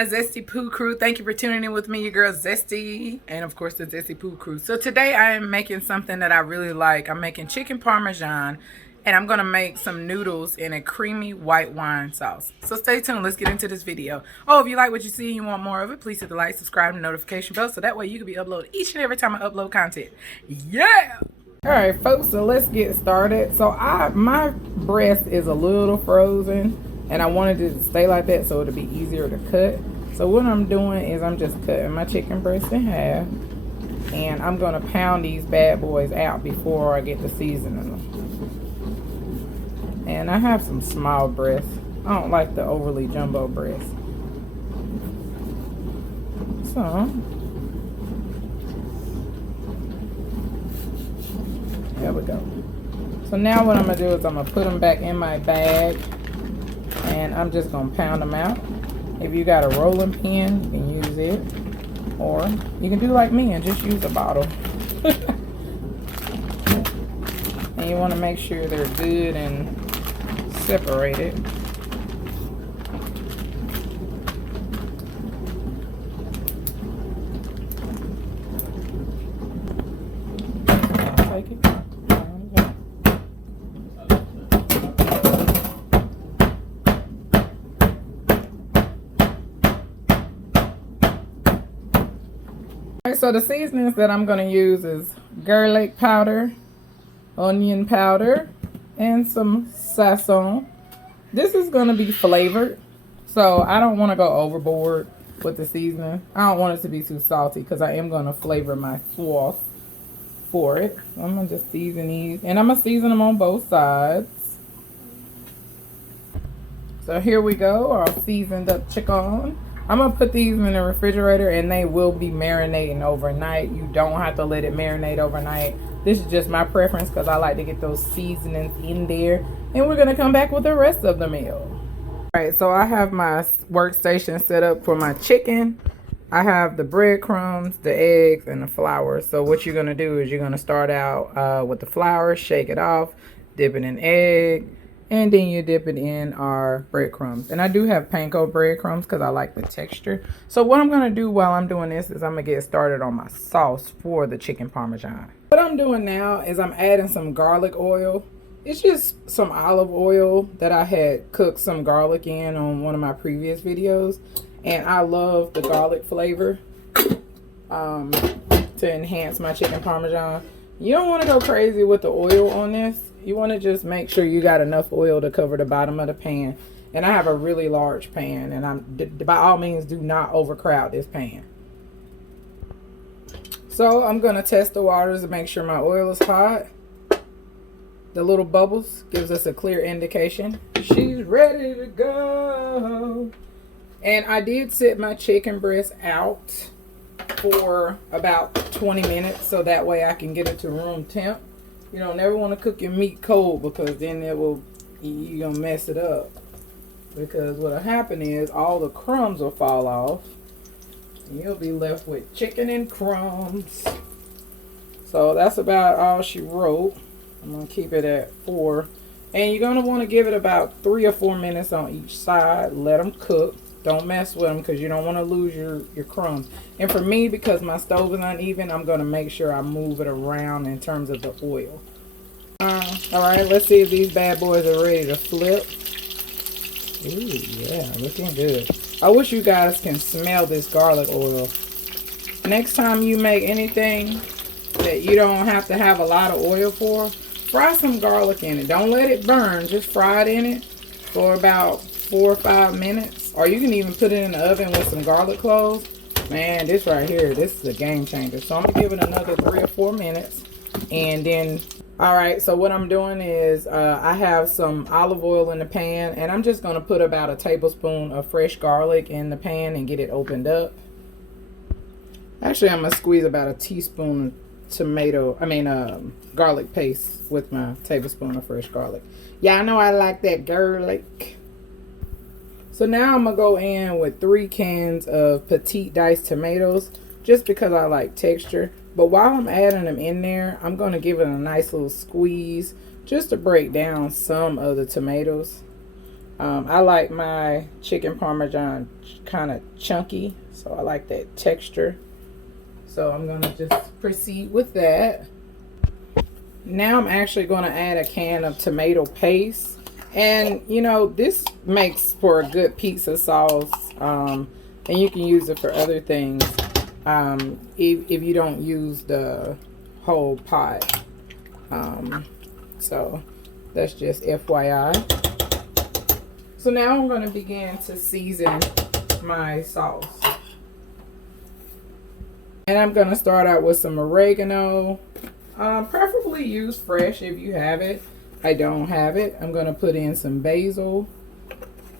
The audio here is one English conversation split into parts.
my Zesty Pooh crew. Thank you for tuning in with me, your girl Zesty, and of course the Zesty Pooh crew. So today I am making something that I really like. I'm making chicken parmesan, and I'm gonna make some noodles in a creamy white wine sauce. So stay tuned, let's get into this video. Oh, if you like what you see and you want more of it, please hit the like, subscribe, and notification bell so that way you can be uploaded each and every time I upload content. Yeah! Alright folks, so let's get started. So my breast is a little frozen, and I wanted it to stay like that so it'll be easier to cut. So what I'm doing is I'm just cutting my chicken breast in half, and I'm gonna pound these bad boys out before I get to seasoning them. And I have some small breasts. I don't like the overly jumbo breast. So there we go. So now what I'm gonna do is I'm gonna put them back in my bag, and I'm just gonna pound them out. If you got a rolling pin, you can use it, or you can do like me and just use a bottle. And you want to make sure they're good and separated. Take it. So the seasonings that I'm going to use is garlic powder, onion powder, and some sazon. This is going to be flavored, so I don't want to go overboard with the seasoning. I don't want it to be too salty because I am going to flavor my sauce for it. So I'm going to just season these, and I'm going to season them on both sides. So here we go, our seasoned up chicken. I'm going to put these in the refrigerator, and they will be marinating overnight. You don't have to let it marinate overnight. This is just my preference because I like to get those seasonings in there. And we're going to come back with the rest of the meal. All right, so I have my workstation set up for my chicken. I have the breadcrumbs, the eggs, and the flour. So what you're going to do is you're going to start out with the flour, shake it off, dip it in egg, and then you dip it in our breadcrumbs. And I do have panko breadcrumbs because I like the texture. So what I'm going to do while I'm doing this is I'm going to get started on my sauce for the chicken parmesan. What I'm doing now is I'm adding some garlic oil. It's just some olive oil that I had cooked some garlic in on one of my previous videos. And I love the garlic flavor to enhance my chicken parmesan. You don't want to go crazy with the oil on this. You want to just make sure you got enough oil to cover the bottom of the pan. And I have a really large pan, and by all means do not overcrowd this pan. So I'm going to test the waters to make sure my oil is hot. The little bubbles gives us a clear indication she's ready to go. And I did set my chicken breast out for about 20 minutes so that way I can get it to room temp. You don't never want to cook your meat cold because then you're gonna mess it up. Because what'll happen is all the crumbs will fall off and you'll be left with chicken and crumbs. So that's about all she wrote. I'm gonna keep it at 4, and you're gonna want to give it about 3 or 4 minutes on each side. Let them cook. Don't mess with them because you don't want to lose your crumbs. And for me, because my stove is uneven, I'm going to make sure I move it around in terms of the oil. Alright, let's see if these bad boys are ready to flip. Ooh, yeah, looking good. I wish you guys can smell this garlic oil. Next time you make anything that you don't have to have a lot of oil for, fry some garlic in it. Don't let it burn. Just fry it in it for about 4 or 5 minutes. Or you can even put it in the oven with some garlic cloves. Man, this right here, this is a game changer. So I'm going to give it another 3 or 4 minutes. And then, alright, so what I'm doing is I have some olive oil in the pan. And I'm just going to put about a tablespoon of fresh garlic in the pan and get it opened up. Actually, I'm going to squeeze about a teaspoon of garlic paste with my tablespoon of fresh garlic. Yeah, I know I like that garlic. So now I'm going to go in with 3 cans of petite diced tomatoes just because I like texture. But while I'm adding them in there, I'm going to give it a nice little squeeze just to break down some of the tomatoes. I like my chicken parmesan kind of chunky, so I like that texture. So I'm gonna just proceed with that. Now I'm actually gonna add a can of tomato paste. And you know, this makes for a good pizza sauce, and you can use it for other things if you don't use the whole pot. So that's just FYI. So now I'm going to begin to season my sauce. And I'm going to start out with some oregano. Preferably use fresh if you have it. I don't have it. I'm going to put in some basil.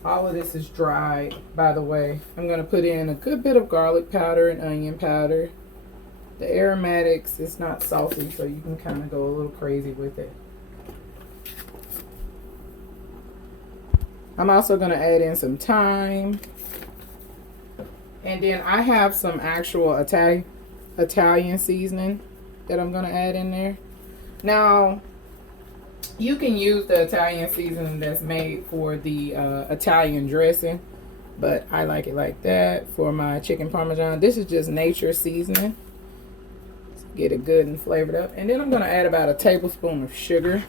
All of this is dried, by the way. I'm going to put in a good bit of garlic powder and onion powder. The aromatics is not salty, so you can kind of go a little crazy with it. I'm also going to add in some thyme. And then I have some actual Italian seasoning that I'm going to add in there. Now, you can use the Italian seasoning that's made for the Italian dressing, but I like it like that for my chicken parmesan. This is just nature seasoning. Get it good and flavored up. And then I'm going to add about a tablespoon of sugar.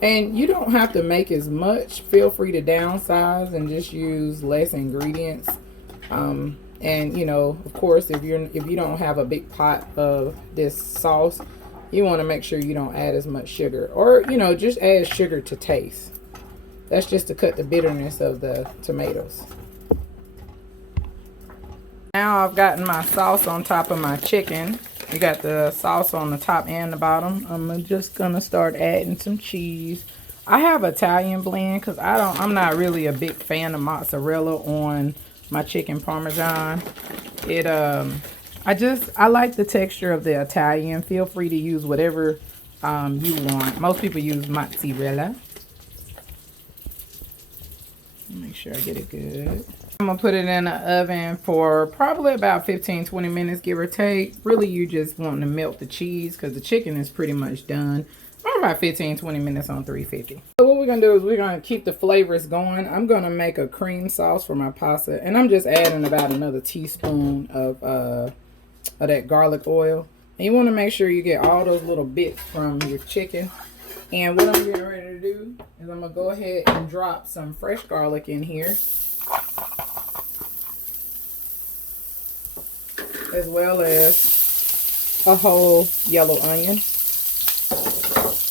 And you don't have to make as much. Feel free to downsize and just use less ingredients. And you know, of course, if you don't have a big pot of this sauce, you want to make sure you don't add as much sugar, or you know, just add sugar to taste. That's just to cut the bitterness of the tomatoes. Now I've gotten my sauce on top of my chicken. You got the sauce on the top and the bottom. I'm just gonna start adding some cheese. I have Italian blend because I'm not really a big fan of mozzarella on my chicken parmesan. I like the texture of the Italian. Feel free to use whatever you want. Most people use mozzarella. Make sure I get it good. I'm gonna put it in the oven for probably about 15-20 minutes, give or take. Really, you just want to melt the cheese because the chicken is pretty much done. About 15-20 minutes on 350. So what we're gonna do is we're gonna keep the flavors going. I'm gonna make a cream sauce for my pasta, and I'm just adding about another teaspoon of that garlic oil. And you want to make sure you get all those little bits from your chicken. And what I'm getting ready to do is I'm gonna go ahead and drop some fresh garlic in here, as well as a whole yellow onion.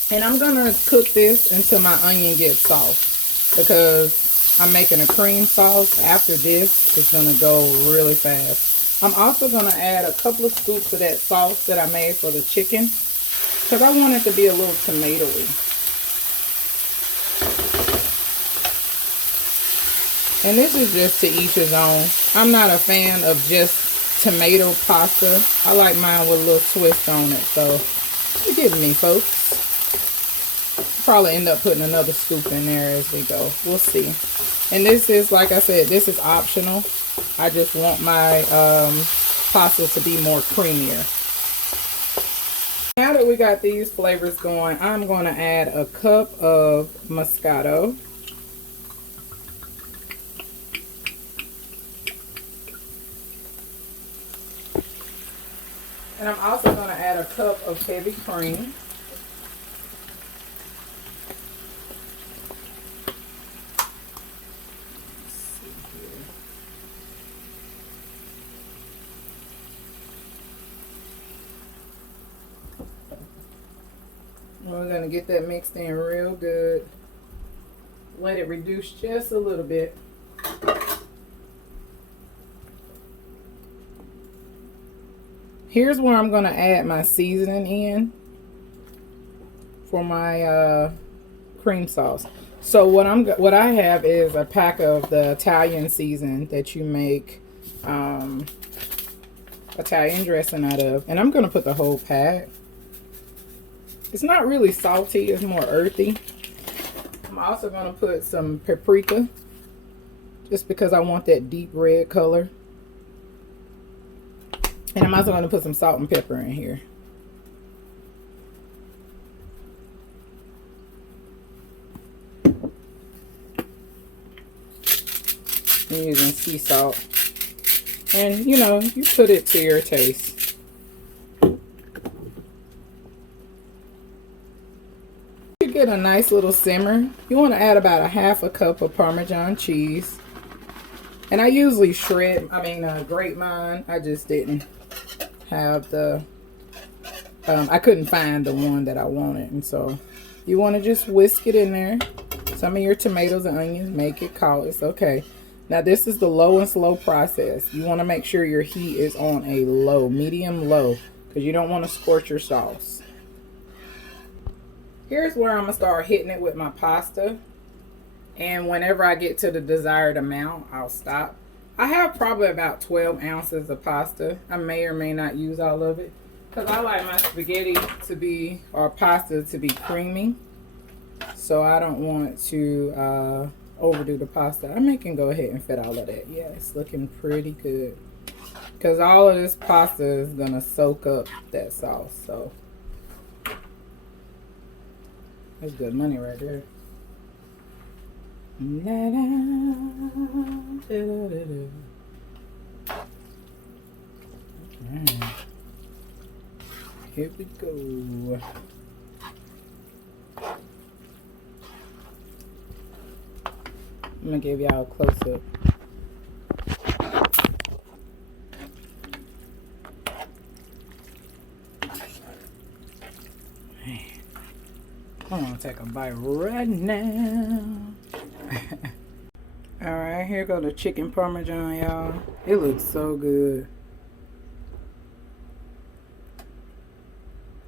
And I'm gonna cook this until my onion gets soft, because I'm making a cream sauce. After this, it's gonna go really fast. I'm also gonna add a couple of scoops of that sauce that I made for the chicken, because I want it to be a little tomatoey. And this is just to each his own. I'm not a fan of just tomato pasta. I like mine with a little twist on it. So forgive me, folks. Probably end up putting another scoop in there as we go. We'll see. And this is, like I said, this is optional. I just want my pasta to be more creamier. Now that we got these flavors going, I'm going to add a cup of Moscato. And I'm also going to add a cup of heavy cream. We're going to get that mixed in real good. Let it reduce just a little bit. Here's where I'm going to add my seasoning in for my cream sauce. So what I have is a pack of the Italian season that you make Italian dressing out of, and I'm going to put the whole pack. It's not really salty, it's more earthy. I'm also going to put some paprika, just because I want that deep red color. And I'm also going to put some salt and pepper in here. I'm using sea salt. And, you know, you put it to your taste. You get a nice little simmer. You want to add about a half a cup of Parmesan cheese. And I usually grate mine. I just didn't have the, I couldn't find the one that I wanted. And so you want to just whisk it in there. Some of your tomatoes and onions, make it colors. Okay. Now this is the low and slow process. You want to make sure your heat is on a low, medium low, because you don't want to scorch your sauce. Here's where I'm going to start hitting it with my pasta. And whenever I get to the desired amount, I'll stop. I have probably about 12 ounces of pasta. I may or may not use all of it, because I like my spaghetti to be, or pasta to be creamy. So I don't want to overdo the pasta. I may can go ahead and fit all of that. Yeah, it's looking pretty good, because all of this pasta is going to soak up that sauce. So that's good money right there. Right. Here we go. I'm gonna give y'all a close-up. I'm gonna take a bite right now. Alright, here go the chicken parmesan, y'all. It looks so good.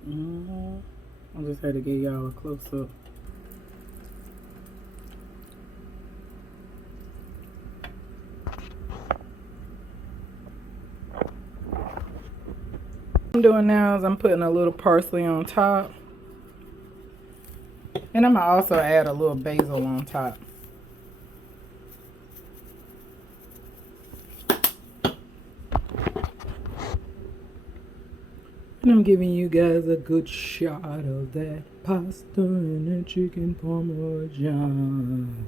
I just had to give y'all a close-up. What I'm doing now is I'm putting a little parsley on top. And I'm going to also add a little basil on top. And I'm giving you guys a good shot of that pasta and the chicken parmesan.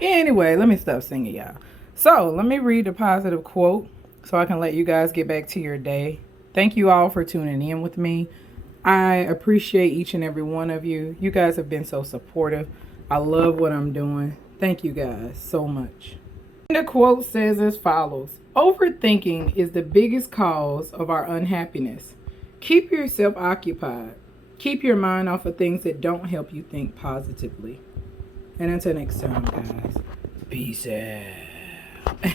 Anyway, let me stop singing, y'all. So, let me read the positive quote so I can let you guys get back to your day. Thank you all for tuning in with me. I appreciate each and every one of you. You guys have been so supportive. I love what I'm doing. Thank you guys so much. And the quote says as follows: overthinking is the biggest cause of our unhappiness. Keep yourself occupied. Keep your mind off of things that don't help you think positively. And until next time, guys, peace out.